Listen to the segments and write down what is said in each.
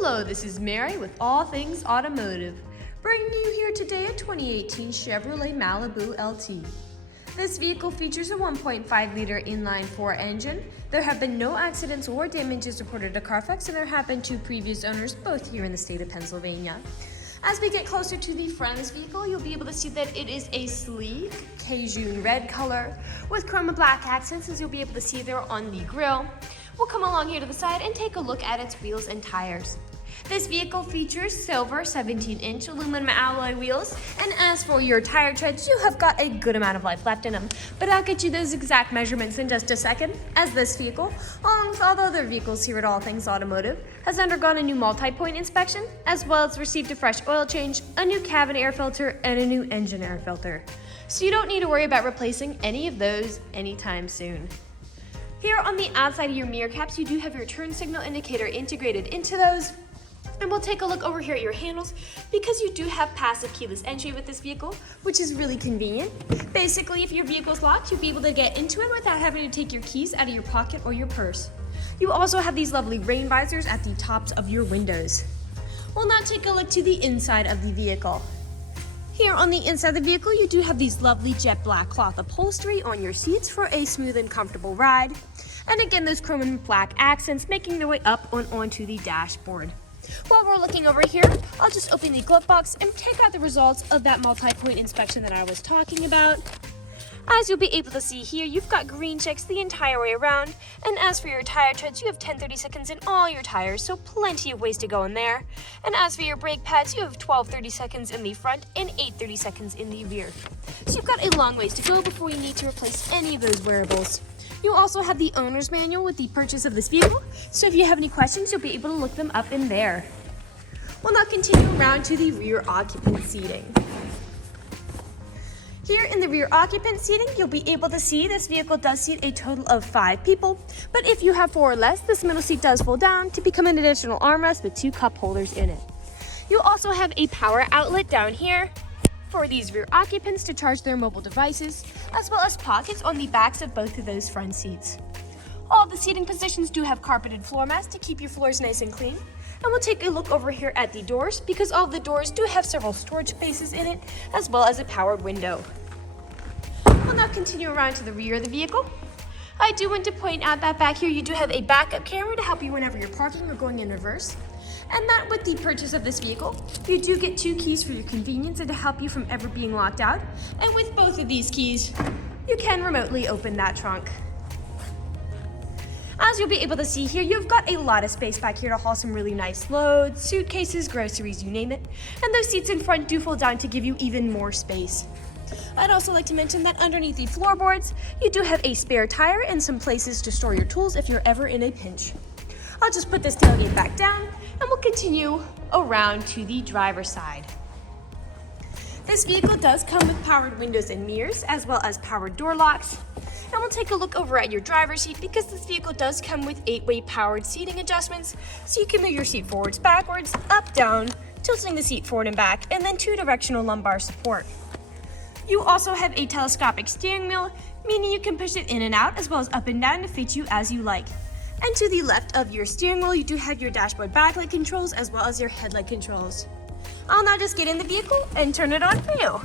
Hello, this is Mary with All Things Automotive, bringing you here today a 2018 Chevrolet Malibu LT. This vehicle features a 1.5-liter inline-4 engine. There have been no accidents or damages reported to CARFAX, and there have been 2 previous owners, both here in the state of Pennsylvania. As we get closer to the front of this vehicle, you'll be able to see that it is a sleek Cajun Red color with chrome and black accents, as you'll be able to see there on the grille. We'll come along here to the side and take a look at its wheels and tires. This vehicle features silver 17-inch aluminum alloy wheels, and as for your tire treads, you have got a good amount of life left in them. But I'll get you those exact measurements in just a second, as this vehicle, along with all the other vehicles here at All Things Automotive, has undergone a new multi-point inspection, as well as received a fresh oil change, a new cabin air filter, and a new engine air filter. So you don't need to worry about replacing any of those anytime soon. Here on the outside of your mirror caps, you do have your turn signal indicator integrated into those. And we'll take a look over here at your handles, because you do have passive keyless entry with this vehicle, which is really convenient. Basically, if your vehicle's locked, you'll be able to get into it without having to take your keys out of your pocket or your purse. You also have these lovely rain visors at the tops of your windows. We'll now take a look to the inside of the vehicle. Here on the inside of the vehicle, you do have these lovely jet black cloth upholstery on your seats for a smooth and comfortable ride. And again, those chrome and black accents making their way up onto the dashboard. While we're looking over here, I'll just open the glove box and take out the results of that multi-point inspection that I was talking about. As you'll be able to see here, you've got green checks the entire way around, and as for your tire treads, you have 10-30 seconds in all your tires, so plenty of ways to go in there. And as for your brake pads, you have 12-30 seconds in the front and 8-30 seconds in the rear. So you've got a long ways to go before you need to replace any of those wearables. You also have the owner's manual with the purchase of this vehicle, so if you have any questions, you'll be able to look them up in there. We'll now continue around to the rear occupant seating. Here in the rear occupant seating, you'll be able to see this vehicle does seat a total of 5 people, but if you have 4 or less, this middle seat does fold down to become an additional armrest with 2 cup holders in it. You also have a power outlet down here for these rear occupants to charge their mobile devices, as well as pockets on the backs of both of those front seats. All the seating positions do have carpeted floor mats to keep your floors nice and clean. And we'll take a look over here at the doors, because all the doors do have several storage spaces in it, as well as a powered window. We'll now continue around to the rear of the vehicle. I do want to point out that back here you do have a backup camera to help you whenever you're parking or going in reverse. And that with the purchase of this vehicle, you do get 2 keys for your convenience and to help you from ever being locked out. And with both of these keys, you can remotely open that trunk. As you'll be able to see here, you've got a lot of space back here to haul some really nice loads, suitcases, groceries, you name it. And those seats in front do fold down to give you even more space. I'd also like to mention that underneath the floorboards, you do have a spare tire and some places to store your tools if you're ever in a pinch. I'll just put this tailgate back down, and we'll continue around to the driver's side. This vehicle does come with powered windows and mirrors, as well as powered door locks. And we'll take a look over at your driver's seat, because this vehicle does come with 8-way powered seating adjustments, so you can move your seat forwards, backwards, up, down, tilting the seat forward and back, and then 2-directional lumbar support. You also have a telescopic steering wheel, meaning you can push it in and out, as well as up and down to fit you as you like. And to the left of your steering wheel, you do have your dashboard backlight controls, as well as your headlight controls. I'll now just get in the vehicle and turn it on for you.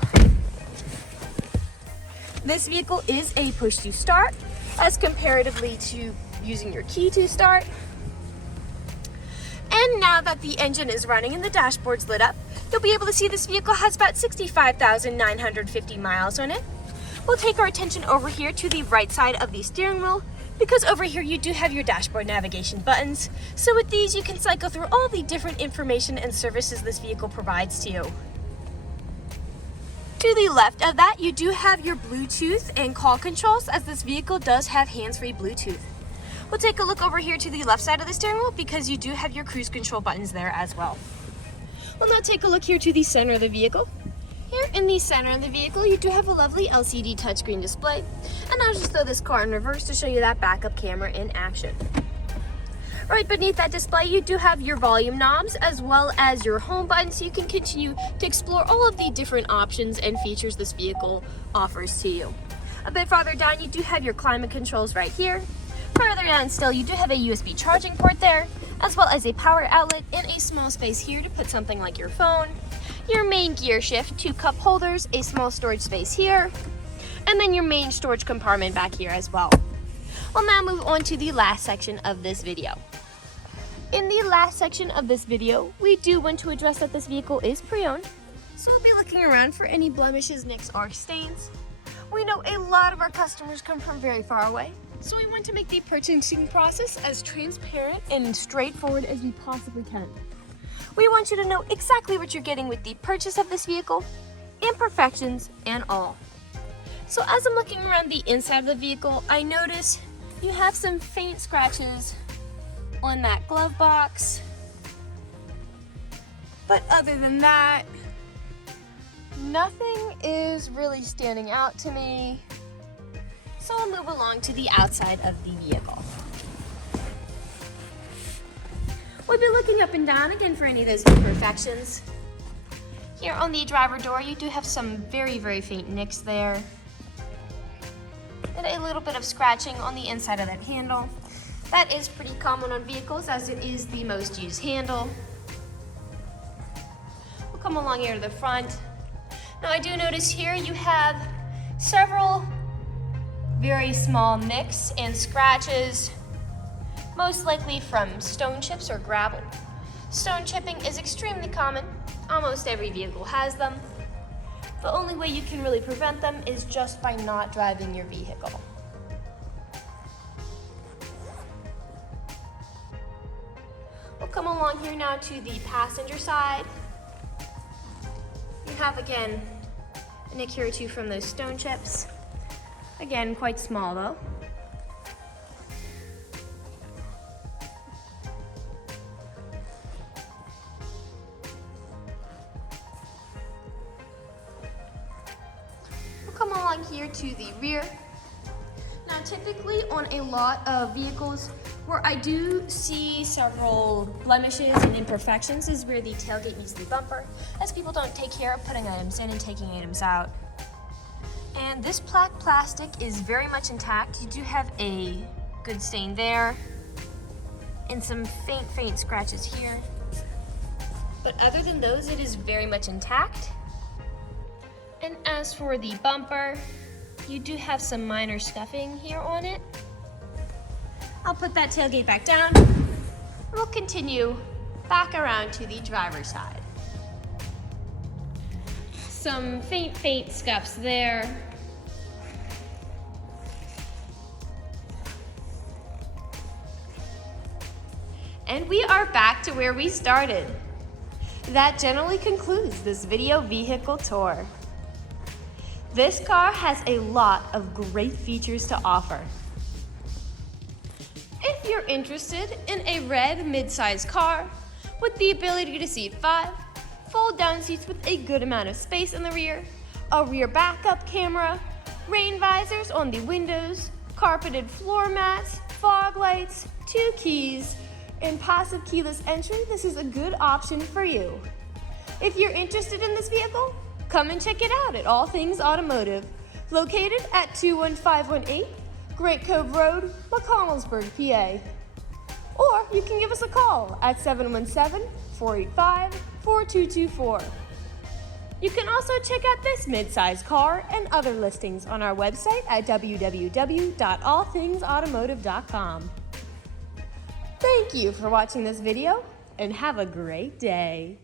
This vehicle is a push to start, as comparatively to using your key to start. And now that the engine is running and the dashboard's lit up, you'll be able to see this vehicle has about 65,950 miles on it. We'll take our attention over here to the right side of the steering wheel, because over here you do have your dashboard navigation buttons. So with these, you can cycle through all the different information and services this vehicle provides to you. To the left of that, you do have your Bluetooth and call controls, as this vehicle does have hands-free Bluetooth. We'll take a look over here to the left side of the steering wheel, because you do have your cruise control buttons there as well. We'll now take a look here to the center of the vehicle. Here in the center of the vehicle, you do have a lovely LCD touchscreen display. And I'll just throw this car in reverse to show you that backup camera in action. Right beneath that display, you do have your volume knobs, as well as your home button, so you can continue to explore all of the different options and features this vehicle offers to you. A bit farther down, you do have your climate controls right here. Further down still, you do have a USB charging port there, as well as a power outlet and a small space here to put something like your phone, your main gear shift, 2 cup holders, a small storage space here, and then your main storage compartment back here as well. We'll now move on to the last section of this video. In the last section of this video, we do want to address that this vehicle is pre-owned, so we'll be looking around for any blemishes, nicks, or stains. We know a lot of our customers come from very far away, so we want to make the purchasing process as transparent and straightforward as we possibly can. We want you to know exactly what you're getting with the purchase of this vehicle, imperfections, and all. So as I'm looking around the inside of the vehicle, I notice you have some faint scratches on that glove box. But other than that, nothing is really standing out to me. So I'll move along to the outside of the vehicle. We'll be looking up and down again for any of those imperfections. Here on the driver door, you do have some very, very faint nicks there. And a little bit of scratching on the inside of that handle. That is pretty common on vehicles as it is the most used handle. We'll come along here to the front. Now I do notice here you have several very small nicks and scratches, most likely from stone chips or gravel. Stone chipping is extremely common. Almost every vehicle has them. The only way you can really prevent them is just by not driving your vehicle. We'll come along here now to the passenger side. You have, again, a nick here or two from those stone chips. Again, quite small though. We'll come along here to the rear. Now typically on a lot of vehicles where I do see several blemishes and imperfections is where the tailgate meets the bumper, as people don't take care of putting items in and taking items out. And this black plastic is very much intact. You do have a good stain there and some faint scratches here. But other than those, it is very much intact. And as for the bumper, you do have some minor scuffing here on it. I'll put that tailgate back down. We'll continue back around to the driver's side. Some faint scuffs there. And we are back to where we started. That generally concludes this video vehicle tour. This car has a lot of great features to offer. If you're interested in a red mid-size car with the ability to seat 5, fold-down seats with a good amount of space in the rear, a rear backup camera, rain visors on the windows, carpeted floor mats, fog lights, 2 keys, and passive keyless entry, this is a good option for you. If you're interested in this vehicle, come and check it out at All Things Automotive, located at 21518 Great Cove Road, McConnellsburg, PA. Or you can give us a call at 717-485-4224. You can also check out this mid-size car and other listings on our website at www.allthingsautomotive.com. Thank you for watching this video and have a great day.